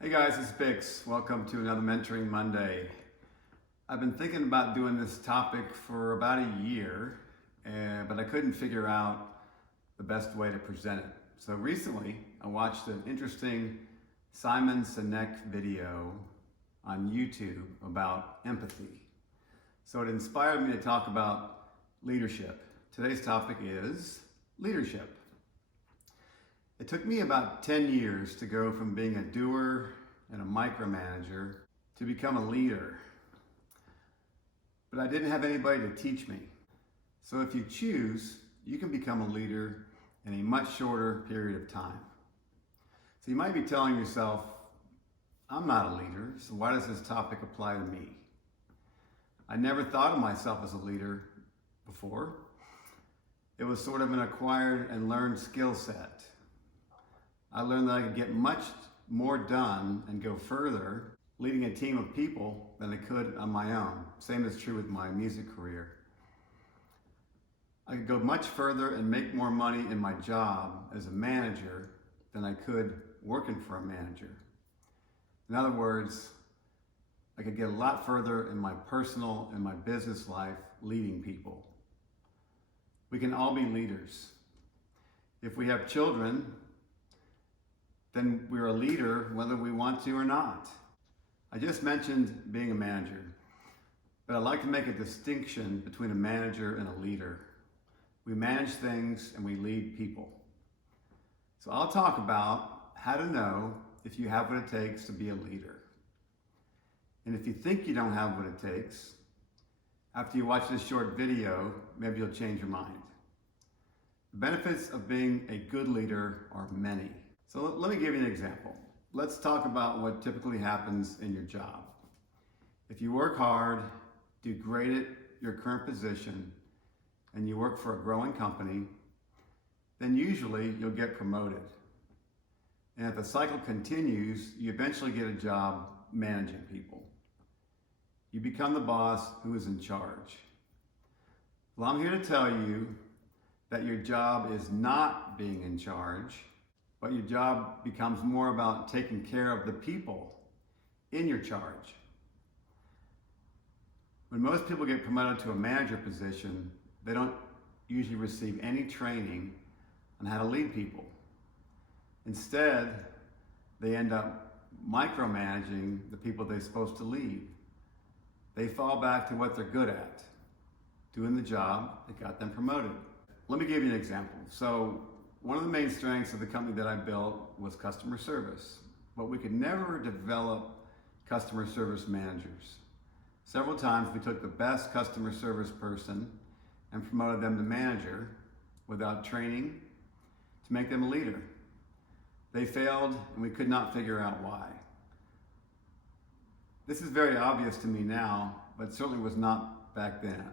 Hey guys, it's Bix. Welcome to another Mentoring Monday. I've been thinking about doing this topic for about a year, but I couldn't figure out the best way to present it. So recently, I watched an interesting Simon Sinek video on YouTube about empathy. So it inspired me to talk about leadership. Today's topic is leadership. It took me about 10 years to go from being a doer and a micromanager to become a leader. But I didn't have anybody to teach me. So if you choose, you can become a leader in a much shorter period of time. So you might be telling yourself, I'm not a leader, so why does this topic apply to me? I never thought of myself as a leader before. It was sort of an acquired and learned skill set. I learned that I could get much more done and go further leading a team of people than I could on my own. Same is true with my music career. I could go much further and make more money in my job as a manager than I could working for a manager. In other words, I could get a lot further in my personal and my business life leading people. We can all be leaders. If we have children, then we're a leader whether we want to or not. I just mentioned being a manager, but I'd like to make a distinction between a manager and a leader. We manage things and we lead people. So I'll talk about how to know if you have what it takes to be a leader. And if you think you don't have what it takes, after you watch this short video, maybe you'll change your mind. The benefits of being a good leader are many. So let me give you an example. Let's talk about what typically happens in your job. If you work hard, do great at your current position, and you work for a growing company, then usually you'll get promoted. And if the cycle continues, you eventually get a job managing people. You become the boss who is in charge. Well, I'm here to tell you that your job is not being in charge, but your job becomes more about taking care of the people in your charge. When most people get promoted to a manager position, they don't usually receive any training on how to lead people. Instead, they end up micromanaging the people they're supposed to lead. They fall back to what they're good at, doing the job that got them promoted. Let me give you an example. So one of the main strengths of the company that I built was customer service, but we could never develop customer service managers. Several times we took the best customer service person and promoted them to manager without training to make them a leader. They failed and we could not figure out why. This is very obvious to me now, but certainly was not back then.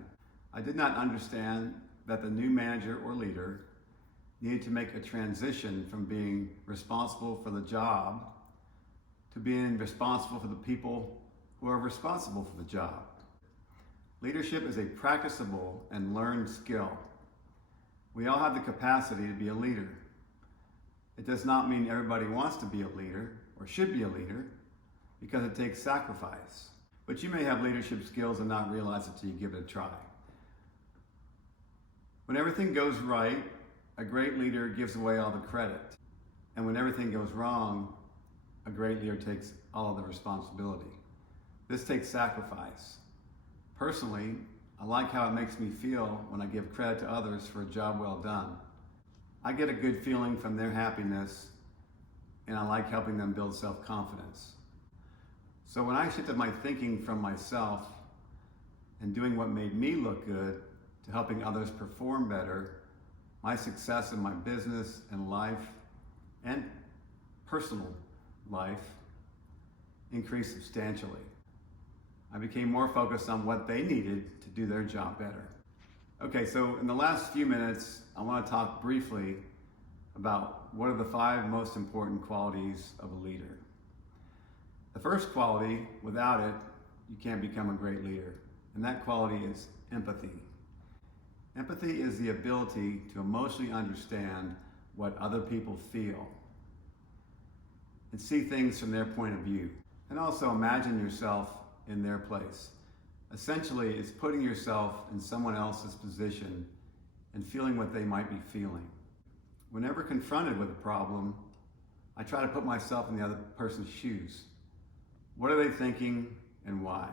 I did not understand that the new manager or leader needed to make a transition from being responsible for the job to being responsible for the people who are responsible for the job. Leadership is a practicable and learned skill. We all have the capacity to be a leader. It does not mean everybody wants to be a leader or should be a leader because it takes sacrifice. But you may have leadership skills and not realize it till you give it a try. When everything goes right, a great leader gives away all the credit. And when everything goes wrong, a great leader takes all of the responsibility. This takes sacrifice. Personally, I like how it makes me feel when I give credit to others for a job well done. I get a good feeling from their happiness, and I like helping them build self-confidence. So when I shifted my thinking from myself and doing what made me look good to helping others perform better, my success in my business and life and personal life increased substantially. I became more focused on what they needed to do their job better. Okay, so in the last few minutes, I want to talk briefly about what are the 5 most important qualities of a leader. The first quality, without it, you can't become a great leader, and that quality is empathy. Empathy is the ability to emotionally understand what other people feel. and see things from their point of view. And also imagine yourself in their place. Essentially, it's putting yourself in someone else's position and feeling what they might be feeling. Whenever confronted with a problem, I try to put myself in the other person's shoes. What are they thinking and why?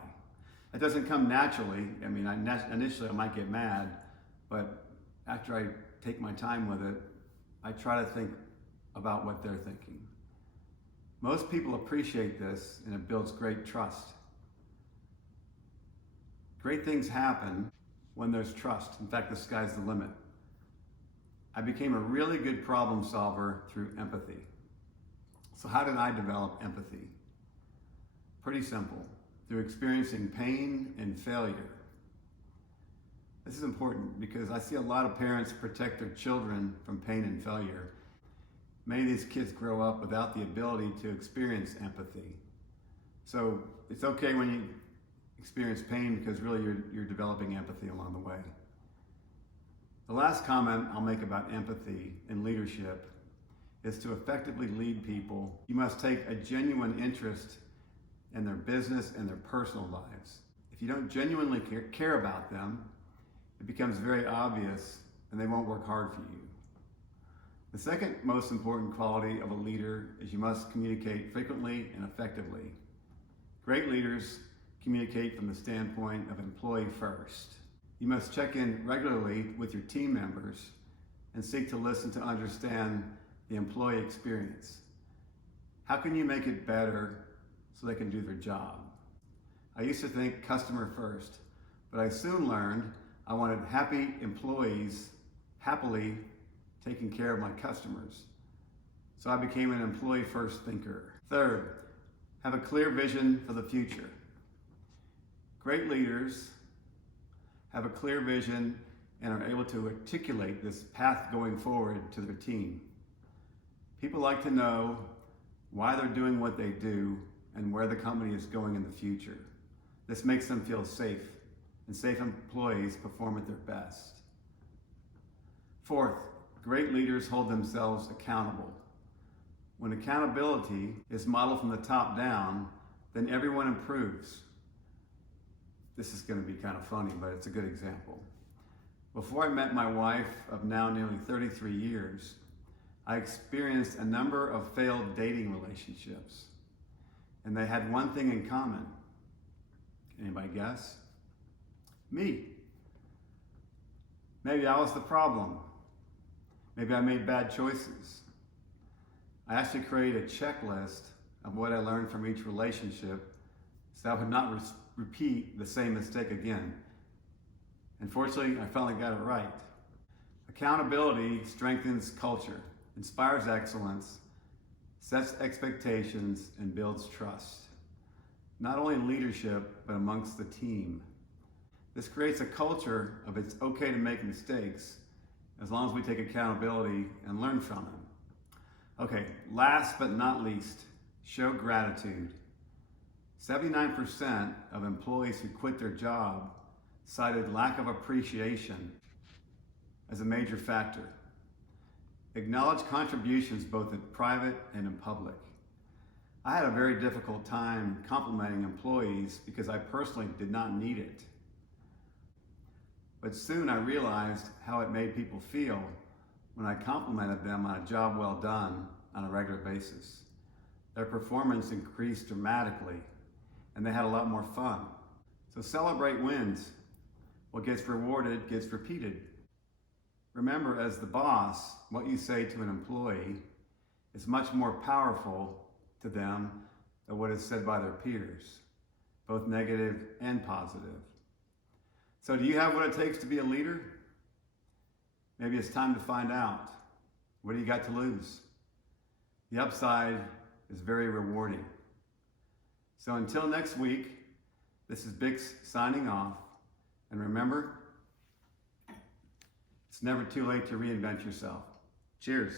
It doesn't come naturally. I mean, initially I might get mad, but after I take my time with it, I try to think about what they're thinking. Most people appreciate this, and it builds great trust. Great things happen when there's trust. In fact, the sky's the limit. I became a really good problem solver through empathy. So how did I develop empathy? Pretty simple, through experiencing pain and failure. This is important because I see a lot of parents protect their children from pain and failure. Many of these kids grow up without the ability to experience empathy. So it's okay when you experience pain because really you're developing empathy along the way. The last comment I'll make about empathy in leadership is to effectively lead people, you must take a genuine interest in their business and their personal lives. If you don't genuinely care about them, it becomes very obvious and they won't work hard for you. The second most important quality of a leader is you must communicate frequently and effectively. Great leaders communicate from the standpoint of employee first. You must check in regularly with your team members and seek to listen to understand the employee experience. How can you make it better so they can do their job? I used to think customer first, but I soon learned I wanted happy employees happily taking care of my customers. So I became an employee first thinker. Third, have a clear vision for the future. Great leaders have a clear vision and are able to articulate this path going forward to their team. People like to know why they're doing what they do and where the company is going in the future. This makes them feel safe, and safe employees perform at their best. Fourth, great leaders hold themselves accountable. When accountability is modeled from the top down, then everyone improves. This is going to be kind of funny, but it's a good example. Before I met my wife of now nearly 33 years, I experienced a number of failed dating relationships, and they had one thing in common. Anybody guess? Me. Maybe I was the problem. Maybe I made bad choices. I actually created a checklist of what I learned from each relationship so I would not repeat the same mistake again. And fortunately, I finally got it right. Accountability strengthens culture, inspires excellence, sets expectations, and builds trust. Not only in leadership, but amongst the team. This creates a culture of it's okay to make mistakes as long as we take accountability and learn from them. Okay, last but not least, show gratitude. 79% of employees who quit their job cited lack of appreciation as a major factor. Acknowledge contributions both in private and in public. I had a very difficult time complimenting employees because I personally did not need it. But soon I realized how it made people feel when I complimented them on a job well done on a regular basis. Their performance increased dramatically and they had a lot more fun. So celebrate wins. What gets rewarded gets repeated. Remember, as the boss, what you say to an employee is much more powerful to them than what is said by their peers, both negative and positive. So do you have what it takes to be a leader? Maybe it's time to find out. What do you got to lose? The upside is very rewarding. So until next week, this is Bix signing off. And remember, it's never too late to reinvent yourself. Cheers.